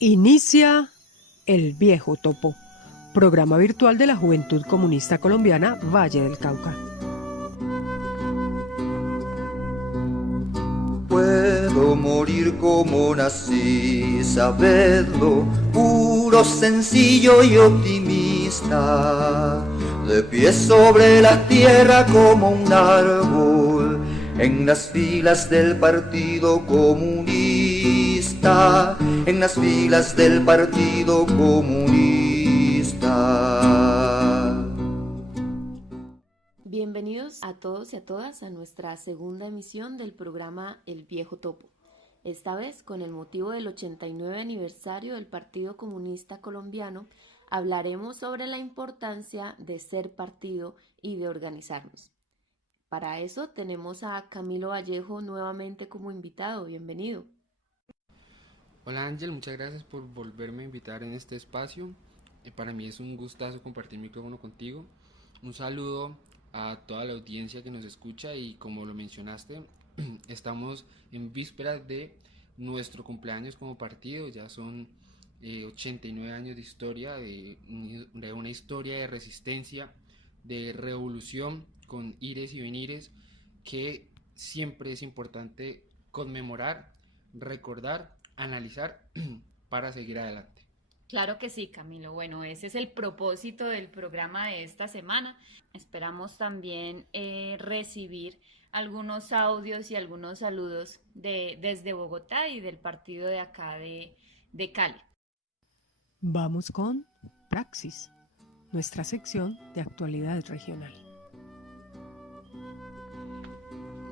Inicia El Viejo Topo, programa virtual de la Juventud Comunista Colombiana Valle del Cauca. Puedo morir como nací, sabedlo, puro, sencillo y optimista, de pie sobre la tierra como un árbol, en las filas del Partido Comunista, en las filas del Partido Comunista. Bienvenidos a todos y a todas a nuestra segunda emisión del programa El Viejo Topo. Esta vez, con el motivo del 89 aniversario del Partido Comunista Colombiano, hablaremos sobre la importancia de ser partido y de organizarnos. Para eso tenemos a Camilo Vallejo nuevamente como invitado. Bienvenido. Hola Ángel, muchas gracias por volverme a invitar en este espacio. Para mí es un gustazo compartir micrófono contigo. Un saludo a toda la audiencia que nos escucha y como lo mencionaste, estamos en vísperas de nuestro cumpleaños como partido. Ya son 89 años de historia, de una historia de resistencia, de revolución con ires y venires que siempre es importante conmemorar, recordar, analizar para seguir adelante. Claro que sí, Camilo. Bueno, ese es el propósito del programa de esta semana. Esperamos también recibir algunos audios y algunos saludos desde Bogotá y del partido de acá de Cali. Vamos con Praxis, nuestra sección de actualidad regional.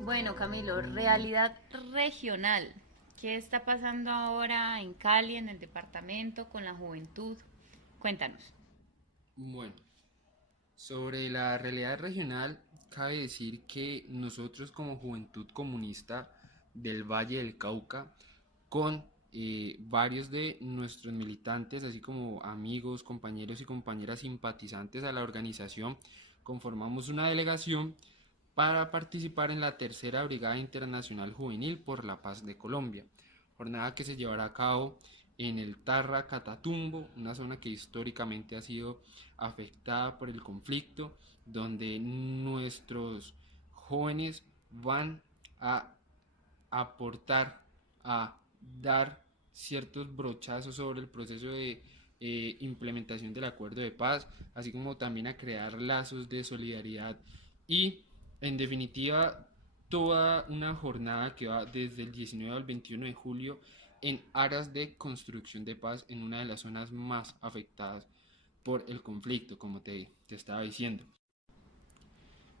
Bueno, Camilo, realidad regional. ¿Qué está pasando ahora en Cali, en el departamento, con la juventud? Cuéntanos. Bueno, sobre la realidad regional, cabe decir que nosotros como Juventud Comunista del Valle del Cauca, con varios de nuestros militantes, así como amigos, compañeros y compañeras simpatizantes a la organización, conformamos una delegación para participar en la tercera Brigada Internacional Juvenil por la Paz de Colombia, jornada que se llevará a cabo en el Tarra Catatumbo, una zona que históricamente ha sido afectada por el conflicto, donde nuestros jóvenes van a aportar, a dar ciertos brochazos sobre el proceso de implementación del acuerdo de paz, así como también a crear lazos de solidaridad y en definitiva toda una jornada que va desde el 19 al 21 de julio en aras de construcción de paz en una de las zonas más afectadas por el conflicto, como te estaba diciendo.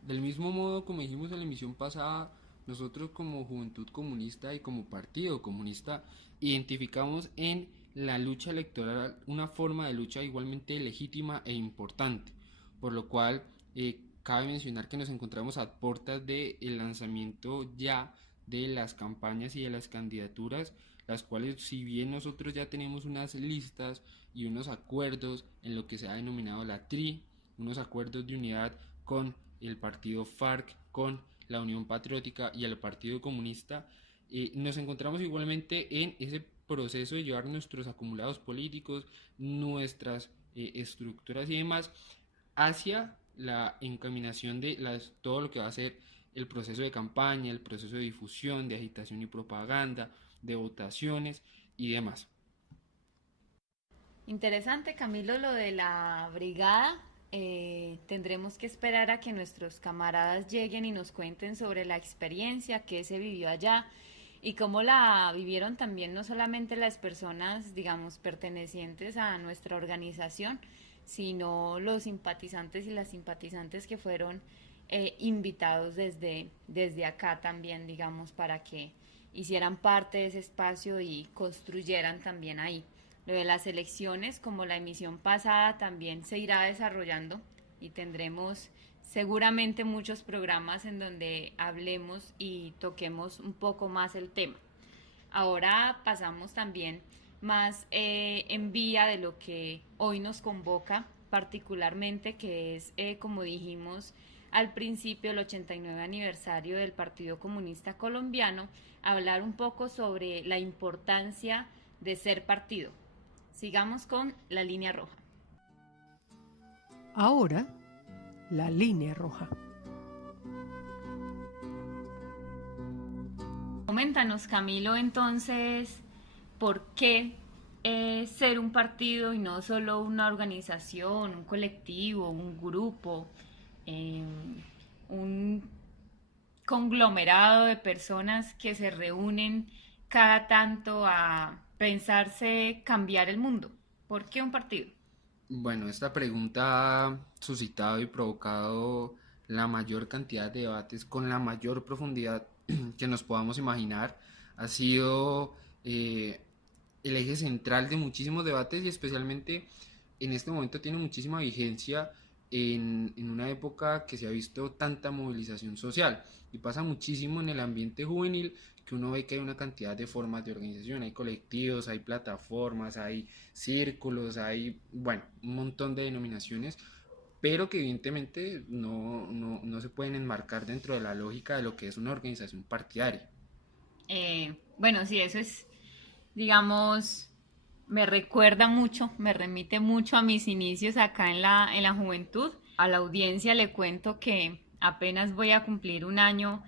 Del mismo modo, como dijimos en la emisión pasada, nosotros como Juventud Comunista y como Partido Comunista identificamos en la lucha electoral una forma de lucha igualmente legítima e importante, por lo cual cabe mencionar que nos encontramos a puertas del lanzamiento ya de las campañas y de las candidaturas, las cuales si bien nosotros ya tenemos unas listas y unos acuerdos en lo que se ha denominado la TRI, unos acuerdos de unidad con el partido FARC, con la Unión Patriótica y el Partido Comunista, nos encontramos igualmente en ese proceso de llevar nuestros acumulados políticos, nuestras estructuras y demás hacia la encaminación de todo lo que va a ser el proceso de campaña, el proceso de difusión, de agitación y propaganda, de votaciones y demás. Interesante, Camilo, lo de la brigada. Tendremos que esperar a que nuestros camaradas lleguen y nos cuenten sobre la experiencia que se vivió allá y cómo la vivieron también no solamente las personas, digamos, pertenecientes a nuestra organización, sino los simpatizantes y las simpatizantes que fueron invitados desde acá también, digamos, para que hicieran parte de ese espacio y construyeran también ahí. Lo de las elecciones, como la emisión pasada, también se irá desarrollando y tendremos seguramente muchos programas en donde hablemos y toquemos un poco más el tema. Ahora pasamos también más en vía de lo que hoy nos convoca particularmente, que es, como dijimos al principio, el 89 aniversario del Partido Comunista Colombiano, hablar un poco sobre la importancia de ser partido. Sigamos con la línea roja. Ahora, la línea roja. Coméntanos, Camilo, entonces, ¿por qué ser un partido y no solo una organización, un colectivo, un grupo, eh, un conglomerado de personas que se reúnen cada tanto a pensarse cambiar el mundo? ¿Por qué un partido? Bueno, esta pregunta ha suscitado y provocado la mayor cantidad de debates con la mayor profundidad que nos podamos imaginar. Ha sido el eje central de muchísimos debates y especialmente en este momento tiene muchísima vigencia en una época que se ha visto tanta movilización social y pasa muchísimo en el ambiente juvenil que uno ve que hay una cantidad de formas de organización, hay colectivos, hay plataformas, hay círculos, hay, bueno, un montón de denominaciones, pero que evidentemente no se pueden enmarcar dentro de la lógica de lo que es una organización partidaria. Bueno, sí, eso es, digamos, me recuerda mucho, me remite mucho a mis inicios acá en la juventud. A la audiencia le cuento que apenas voy a cumplir un año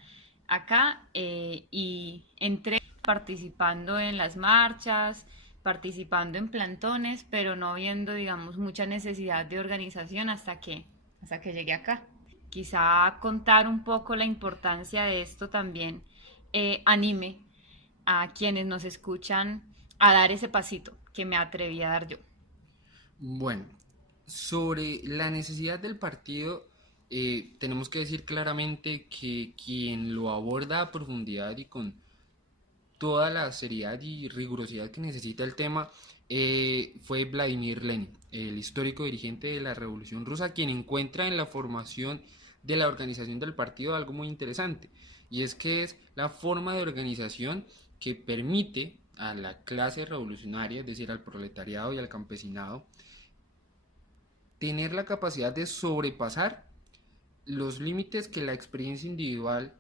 acá y entré participando en las marchas, participando en plantones, pero no viendo, digamos, mucha necesidad de organización hasta que llegué acá. Quizá contar un poco la importancia de esto también anime a quienes nos escuchan a dar ese pasito que me atreví a dar yo. Bueno, sobre la necesidad del partido, tenemos que decir claramente que quien lo aborda a profundidad y con toda la seriedad y rigurosidad que necesita el tema fue Vladimir Lenin, el histórico dirigente de la Revolución Rusa, quien encuentra en la formación de la organización del partido algo muy interesante, y es que es la forma de organización que permite a la clase revolucionaria, es decir, al proletariado y al campesinado, tener la capacidad de sobrepasar los límites que la experiencia individual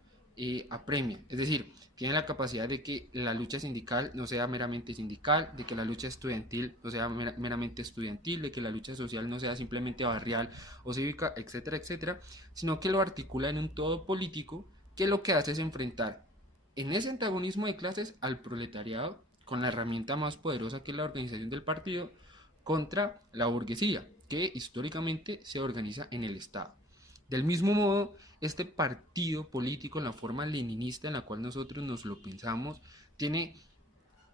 apremia. Es decir, tiene la capacidad de que la lucha sindical no sea meramente sindical, de que la lucha estudiantil no sea meramente estudiantil, de que la lucha social no sea simplemente barrial o cívica, etcétera, etcétera, sino que lo articula en un todo político que lo que hace es enfrentar en ese antagonismo de clases al proletariado con la herramienta más poderosa que es la organización del partido contra la burguesía, que históricamente se organiza en el Estado. Del mismo modo, este partido político en la forma leninista en la cual nosotros nos lo pensamos, tiene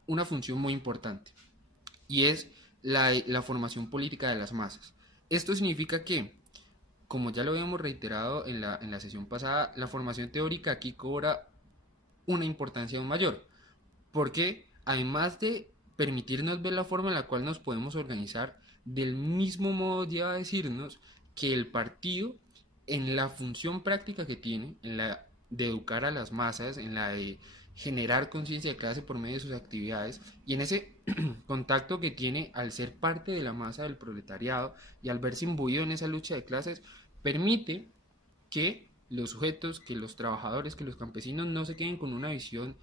una función muy importante y es la formación política de las masas. Esto significa que, como ya lo habíamos reiterado en la sesión pasada, la formación teórica aquí cobra una importancia aún mayor, porque además de permitirnos ver la forma en la cual nos podemos organizar, del mismo modo lleva a decirnos que el partido, en la función práctica que tiene, en la de educar a las masas, en la de generar conciencia de clase por medio de sus actividades y en ese contacto que tiene al ser parte de la masa del proletariado y al verse imbuido en esa lucha de clases, permite que los sujetos, que los trabajadores, que los campesinos no se queden con una visión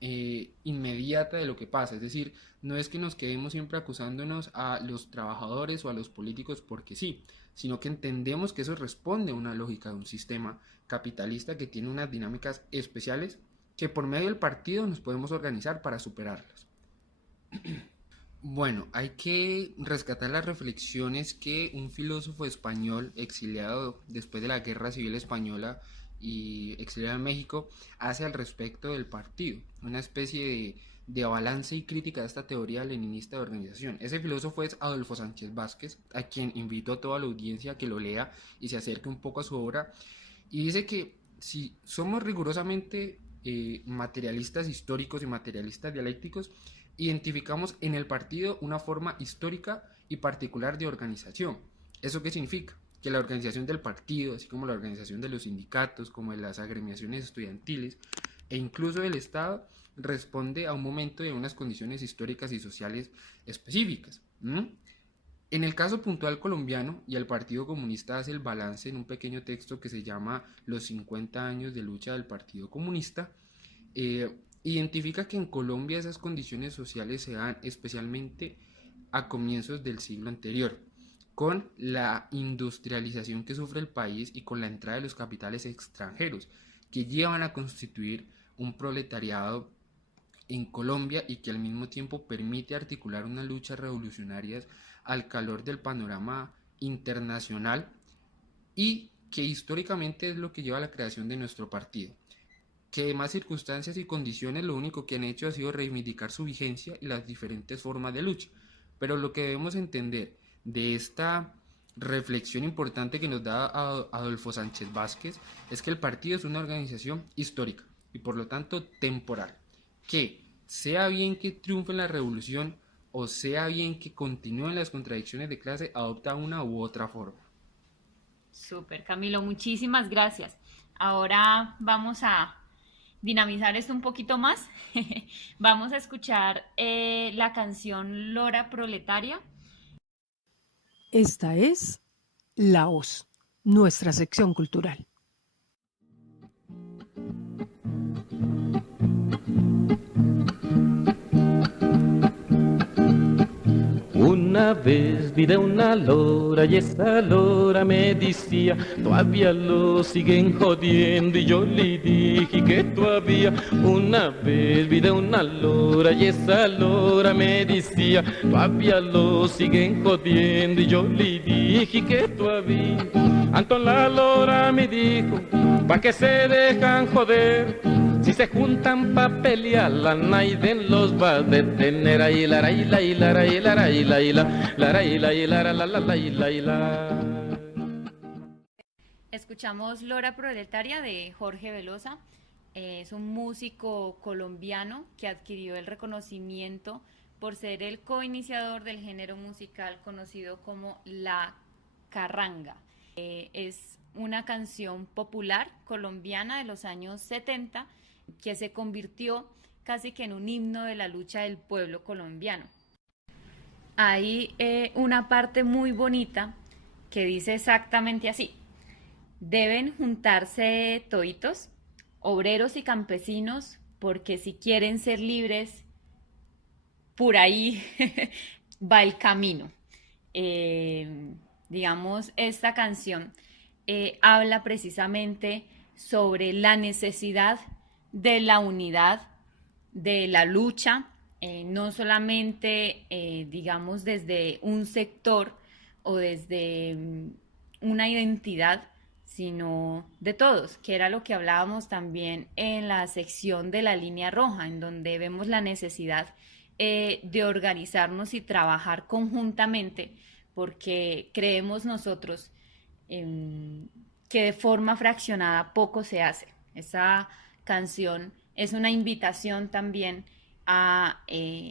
inmediata de lo que pasa. Es decir, no es que nos quedemos siempre acusándonos a los trabajadores o a los políticos porque sí, sino que entendemos que eso responde a una lógica de un sistema capitalista que tiene unas dinámicas especiales que por medio del partido nos podemos organizar para superarlas. Bueno, hay que rescatar las reflexiones que un filósofo español exiliado después de la Guerra Civil Española y exiliado en México hace al respecto del partido, una especie de balance y crítica de esta teoría leninista de organización. Ese filósofo es Adolfo Sánchez Vázquez, a quien invito a toda la audiencia a que lo lea y se acerque un poco a su obra, y dice que si somos rigurosamente materialistas históricos y materialistas dialécticos, identificamos en el partido una forma histórica y particular de organización. ¿Eso qué significa? Que la organización del partido, así como la organización de los sindicatos, como de las agremiaciones estudiantiles e incluso del Estado, responde a un momento y a unas condiciones históricas y sociales específicas. En el caso puntual colombiano, y el Partido Comunista hace el balance en un pequeño texto que se llama Los 50 años de lucha del Partido Comunista, identifica que en Colombia esas condiciones sociales se dan especialmente a comienzos del siglo anterior, con la industrialización que sufre el país y con la entrada de los capitales extranjeros, que llevan a constituir un proletariado en Colombia y que al mismo tiempo permite articular unas luchas revolucionarias al calor del panorama internacional y que históricamente es lo que lleva a la creación de nuestro partido, que demás circunstancias y condiciones lo único que han hecho ha sido reivindicar su vigencia y las diferentes formas de lucha. Pero lo que debemos entender de esta reflexión importante que nos da Adolfo Sánchez Vázquez es que el partido es una organización histórica y por lo tanto temporal, que sea bien que triunfe la revolución o sea bien que continúen las contradicciones de clase, adopta una u otra forma. Súper, Camilo, muchísimas gracias. Ahora vamos a dinamizar esto un poquito más. Vamos a escuchar la canción Lora Proletaria. Esta es La Voz, nuestra sección cultural. Una vez vi de una lora y esa lora me decía, todavía lo siguen jodiendo, y yo le dije que todavía. Una vez vi de una lora y esa lora me decía, todavía lo siguen jodiendo, y yo le dije que todavía. Anton la lora me dijo, ¿pa' qué se dejan joder? Si se juntan pa' pelear, la naiden los va a detener. Ahí la ra, y la, y la ra, y la ra, y la, y la, la ra, y la, y la, la, la, y la, y la. Escuchamos Lora Proletaria de Jorge Velosa. Es un músico colombiano que adquirió el reconocimiento por ser el coiniciador del género musical conocido como la carranga. Es una canción popular colombiana de los años 70 que se convirtió casi que en un himno de la lucha del pueblo colombiano. Hay una parte muy bonita que dice exactamente así: deben juntarse toditos, obreros y campesinos, porque si quieren ser libres, por ahí va el camino. Digamos, esta canción habla precisamente sobre la necesidad de la unidad, de la lucha, no solamente, digamos, desde un sector o desde una identidad, sino de todos, que era lo que hablábamos también en la sección de la línea roja, en donde vemos la necesidad de organizarnos y trabajar conjuntamente, porque creemos nosotros que de forma fraccionada poco se hace. Esa canción es una invitación también a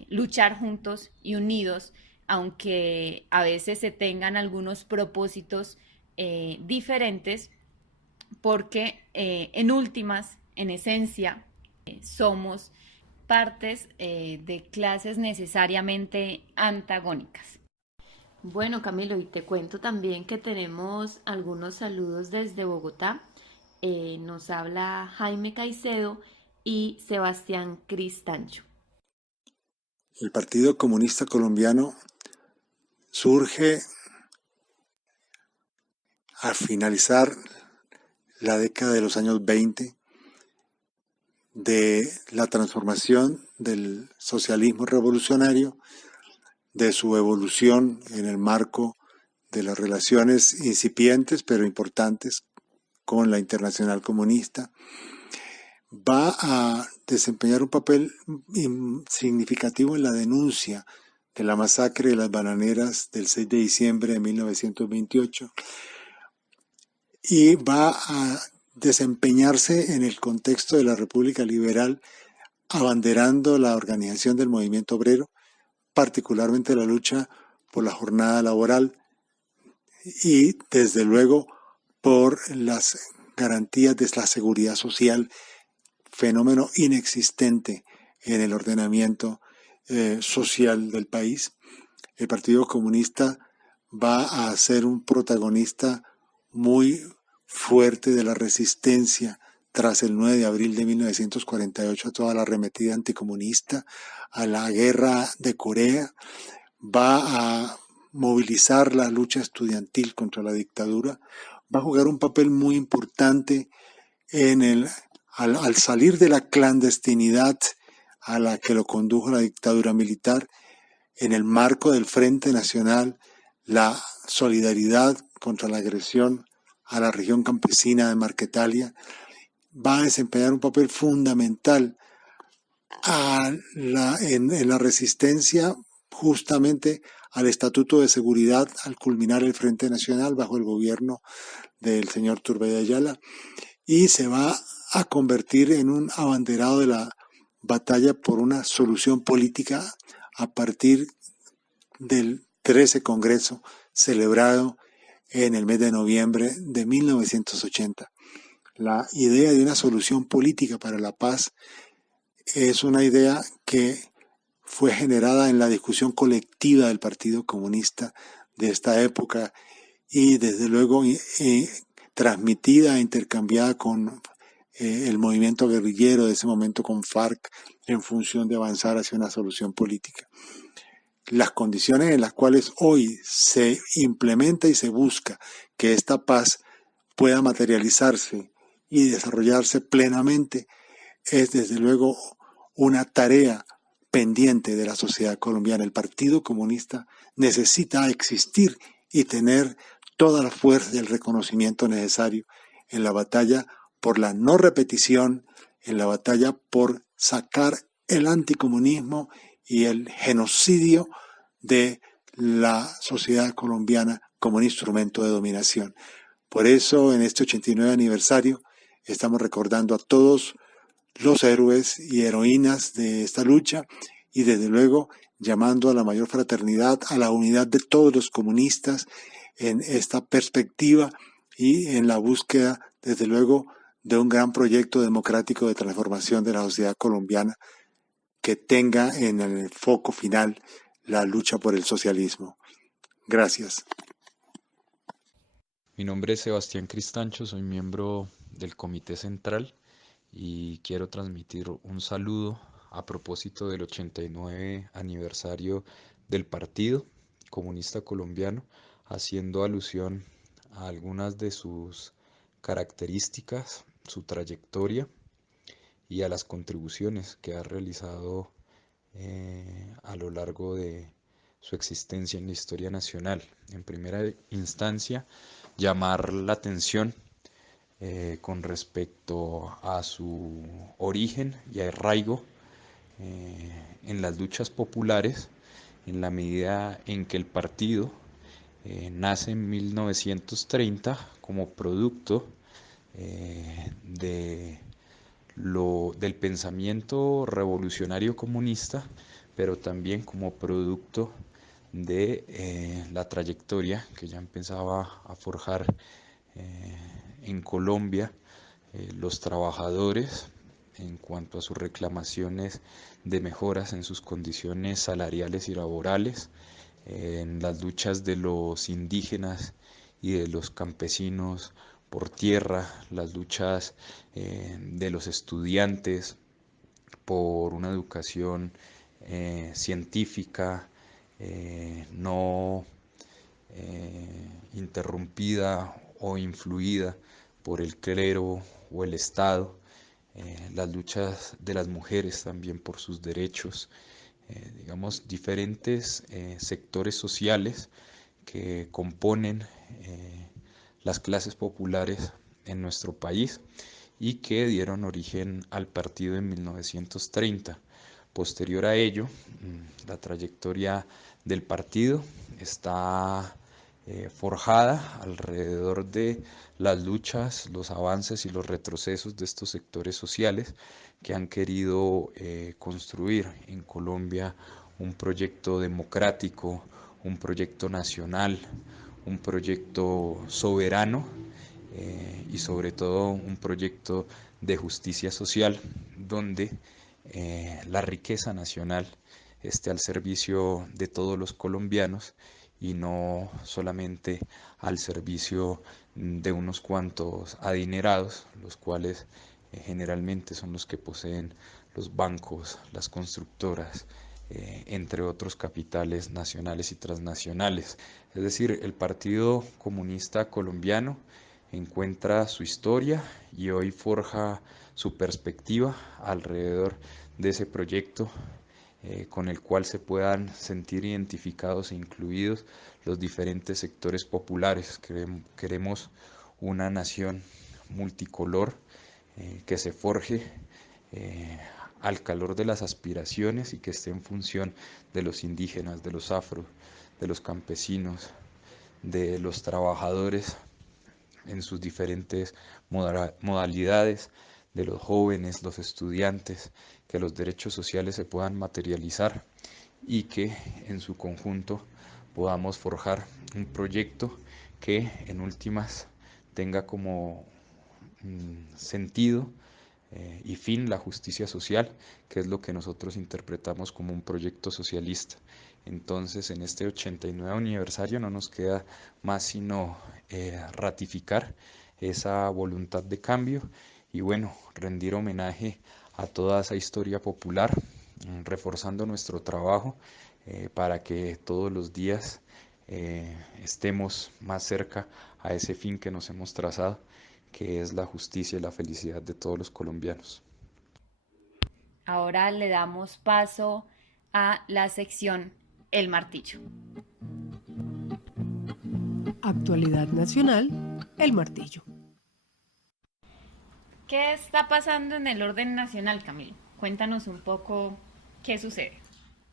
luchar juntos y unidos, aunque a veces se tengan algunos propósitos diferentes, porque en últimas, en esencia, somos partes de clases necesariamente antagónicas. Bueno, Camilo, y te cuento también que tenemos algunos saludos desde Bogotá. Nos habla Jaime Caicedo y Sebastián Cristancho. El Partido Comunista Colombiano surge al finalizar la década de los años 20 de la transformación del socialismo revolucionario, de su evolución en el marco de las relaciones incipientes pero importantes con la Internacional Comunista, va a desempeñar un papel significativo en la denuncia de la masacre de las bananeras del 6 de diciembre de 1928 y va a desempeñarse en el contexto de la República Liberal, abanderando la organización del movimiento obrero, particularmente la lucha por la jornada laboral y desde luego por las garantías de la seguridad social, fenómeno inexistente en el ordenamiento social del país. El Partido Comunista va a ser un protagonista muy fuerte de la resistencia tras el 9 de abril de 1948 a toda la arremetida anticomunista, a la guerra de Corea. va a movilizar la lucha estudiantil contra la dictadura, va a jugar un papel muy importante al salir de la clandestinidad a la que lo condujo la dictadura militar, en el marco del Frente Nacional, la solidaridad contra la agresión a la región campesina de Marquetalia, va a desempeñar un papel fundamental en la resistencia justamente al Estatuto de Seguridad al culminar el Frente Nacional bajo el gobierno del señor Turbay de Ayala, y se va a convertir en un abanderado de la batalla por una solución política a partir del 13 Congreso celebrado en el mes de noviembre de 1980. La idea de una solución política para la paz es una idea que fue generada en la discusión colectiva del Partido Comunista de esta época y desde luego transmitida e intercambiada con el movimiento guerrillero de ese momento, con FARC, en función de avanzar hacia una solución política. Las condiciones en las cuales hoy se implementa y se busca que esta paz pueda materializarse y desarrollarse plenamente es desde luego una tarea pendiente de la sociedad colombiana. El Partido Comunista necesita existir y tener toda la fuerza y el reconocimiento necesario en la batalla por la no repetición, en la batalla por sacar el anticomunismo y el genocidio de la sociedad colombiana como un instrumento de dominación. Por eso, en este 89 aniversario, estamos recordando a todos los héroes y heroínas de esta lucha y desde luego llamando a la mayor fraternidad, a la unidad de todos los comunistas en esta perspectiva y en la búsqueda, desde luego, de un gran proyecto democrático de transformación de la sociedad colombiana que tenga en el foco final la lucha por el socialismo. Gracias. Mi nombre es Sebastián Cristancho, soy miembro del Comité Central y quiero transmitir un saludo a propósito del 89 aniversario del Partido Comunista Colombiano, haciendo alusión a algunas de sus características, su trayectoria y a las contribuciones que ha realizado a lo largo de su existencia en la historia nacional. En primera instancia, llamar la atención con respecto a su origen y arraigo en las luchas populares, en la medida en que el partido nace en 1930 como producto del pensamiento revolucionario comunista, pero también como producto de la trayectoria que ya empezaba a forjar en Colombia los trabajadores en cuanto a sus reclamaciones de mejoras en sus condiciones salariales y laborales, en las luchas de los indígenas y de los campesinos por tierra, las luchas de los estudiantes por una educación científica no interrumpida o influida por el clero o el Estado, las luchas de las mujeres también por sus derechos, digamos, diferentes sectores sociales que componen las clases populares en nuestro país y que dieron origen al partido en 1930. Posterior a ello, la trayectoria del partido está forjada alrededor de las luchas, los avances y los retrocesos de estos sectores sociales que han querido construir en Colombia un proyecto democrático, un proyecto nacional, un proyecto soberano y sobre todo un proyecto de justicia social donde la riqueza nacional esté al servicio de todos los colombianos y no solamente al servicio de unos cuantos adinerados, los cuales generalmente son los que poseen los bancos, las constructoras entre otros capitales nacionales y transnacionales. Es decir, el Partido Comunista Colombiano encuentra su historia y hoy forja su perspectiva alrededor de ese proyecto con el cual se puedan sentir identificados e incluidos los diferentes sectores populares. Queremos una nación multicolor que se forje al calor de las aspiraciones y que esté en función de los indígenas, de los afro, de los campesinos, de los trabajadores en sus diferentes modalidades, de los jóvenes, los estudiantes, que los derechos sociales se puedan materializar y que en su conjunto podamos forjar un proyecto que en últimas tenga como sentido y fin la justicia social, que es lo que nosotros interpretamos como un proyecto socialista. Entonces, en este 89 aniversario no nos queda más sino ratificar esa voluntad de cambio y bueno, rendir homenaje a toda esa historia popular, reforzando nuestro trabajo para que todos los días estemos más cerca a ese fin que nos hemos trazado, que es la justicia y la felicidad de todos los colombianos. Ahora le damos paso a la sección El Martillo. Actualidad nacional, El Martillo. ¿Qué está pasando en el orden nacional, Camilo? Cuéntanos un poco qué sucede.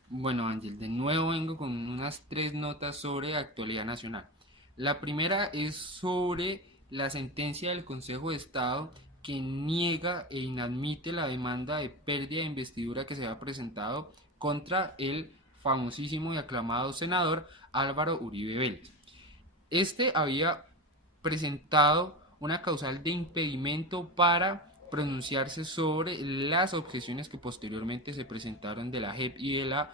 Bueno, Ángel, de nuevo vengo con unas 3 notas sobre actualidad nacional. La primera es sobre la sentencia del Consejo de Estado que niega e inadmite la demanda de pérdida de investidura que se había presentado contra el famosísimo y aclamado senador Álvaro Uribe Vélez. Este había presentado una causal de impedimento para pronunciarse sobre las objeciones que posteriormente se presentaron de la JEP y de la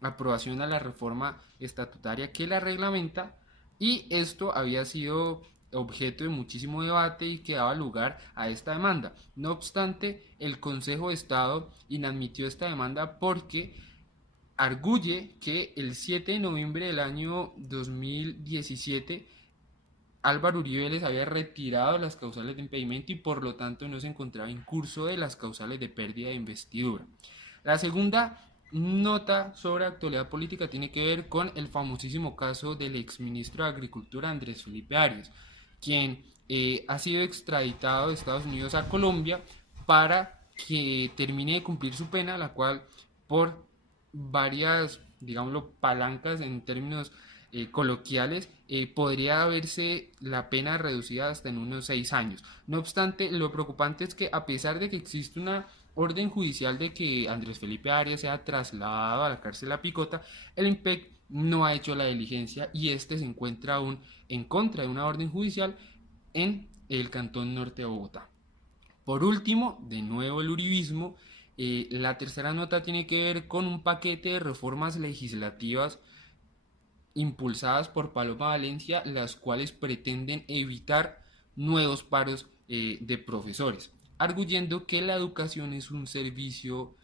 aprobación a la reforma estatutaria que la reglamenta, y esto había sido objeto de muchísimo debate y que daba lugar a esta demanda. No obstante, el Consejo de Estado inadmitió esta demanda porque arguye que el 7 de noviembre del año 2017 Álvaro Uribe Vélez había retirado las causales de impedimento y por lo tanto no se encontraba en curso de las causales de pérdida de investidura. La segunda nota sobre actualidad política tiene que ver con el famosísimo caso del exministro de Agricultura Andrés Felipe Arias, quien ha sido extraditado de Estados Unidos a Colombia para que termine de cumplir su pena, la cual por varias, digámoslo, palancas en términos coloquiales, podría verse la pena reducida hasta en unos 6 años. No obstante, lo preocupante es que a pesar de que existe una orden judicial de que Andrés Felipe Arias sea trasladado a la cárcel La Picota, el IMPEC no ha hecho la diligencia y este se encuentra aún en contra de una orden judicial en el Cantón Norte de Bogotá. Por último, de nuevo el uribismo. La tercera nota tiene que ver con un paquete de reformas legislativas impulsadas por Paloma Valencia, las cuales pretenden evitar nuevos paros de profesores, arguyendo que la educación es un servicio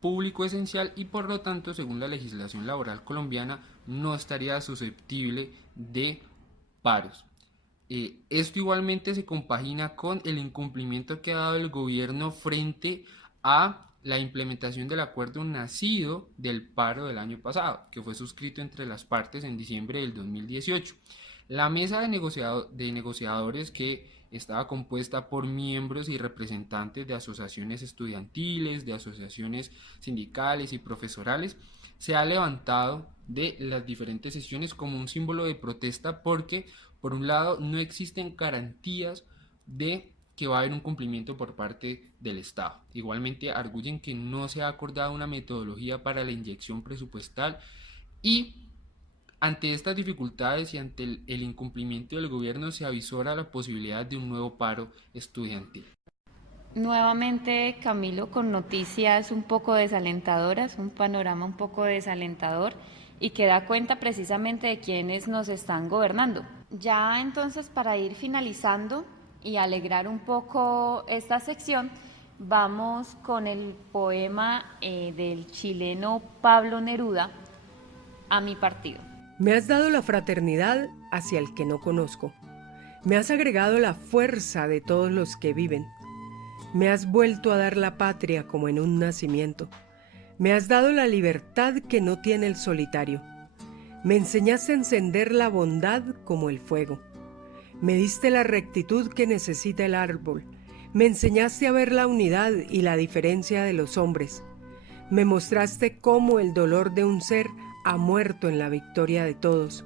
público esencial y por lo tanto, según la legislación laboral colombiana, no estaría susceptible de paros. Esto igualmente se compagina con el incumplimiento que ha dado el gobierno frente a la implementación del acuerdo nacido del paro del año pasado, que fue suscrito entre las partes en diciembre del 2018. La mesa de negociadores, que estaba compuesta por miembros y representantes de asociaciones estudiantiles, de asociaciones sindicales y profesorales, se ha levantado de las diferentes sesiones como un símbolo de protesta porque, por un lado, no existen garantías de que va a haber un cumplimiento por parte del Estado. Igualmente arguyen que no se ha acordado una metodología para la inyección presupuestal y ante estas dificultades y ante el incumplimiento del gobierno se avisora la posibilidad de un nuevo paro estudiantil. Nuevamente, Camilo, con noticias un poco desalentadoras, un panorama un poco desalentador y que da cuenta precisamente de quienes nos están gobernando. Ya entonces, para ir finalizando y alegrar un poco esta sección, vamos con el poema del chileno Pablo Neruda, A mi partido. Me has dado la fraternidad hacia el que no conozco. Me has agregado la fuerza de todos los que viven. Me has vuelto a dar la patria como en un nacimiento. Me has dado la libertad que no tiene el solitario. Me enseñaste a encender la bondad como el fuego. Me diste la rectitud que necesita el árbol. Me enseñaste a ver la unidad y la diferencia de los hombres. Me mostraste cómo el dolor de un ser ha muerto en la victoria de todos.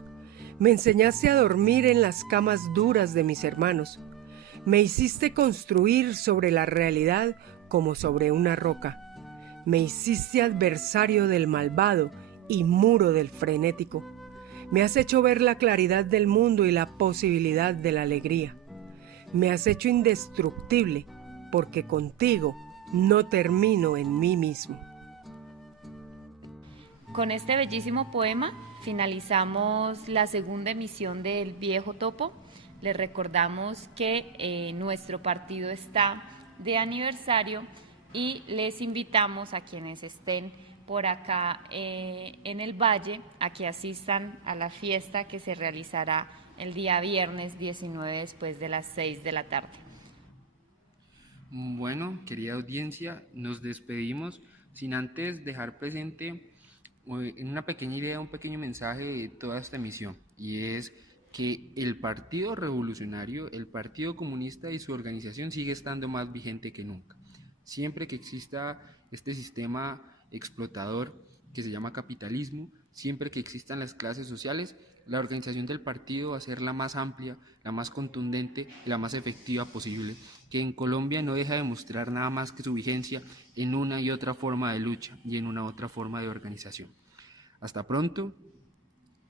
Me enseñaste a dormir en las camas duras de mis hermanos. Me hiciste construir sobre la realidad como sobre una roca. Me hiciste adversario del malvado y muro del frenético. Me has hecho ver la claridad del mundo y la posibilidad de la alegría. Me has hecho indestructible, porque contigo no termino en mí mismo. Con este bellísimo poema finalizamos la segunda emisión del Viejo Topo. Les recordamos que nuestro partido está de aniversario y les invitamos a quienes estén por acá en el Valle a que asistan a la fiesta que se realizará el día viernes 19 después de las 6 de la tarde. Bueno, querida audiencia, nos despedimos sin antes dejar presente una pequeña idea, un pequeño mensaje de toda esta emisión, y es que el Partido Revolucionario, el Partido Comunista y su organización sigue estando más vigente que nunca. Siempre que exista este sistema explotador que se llama capitalismo, siempre que existan las clases sociales, la organización del partido va a ser la más amplia, la más contundente y la más efectiva posible, que en Colombia no deja de mostrar nada más que su vigencia en una y otra forma de lucha y en una otra forma de organización. Hasta pronto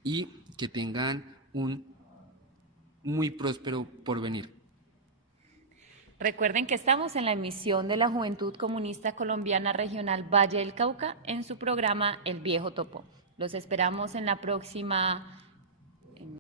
y que tengan un muy próspero porvenir. Recuerden que estamos en la emisión de la Juventud Comunista Colombiana Regional Valle del Cauca en su programa El Viejo Topo. Los esperamos en la próxima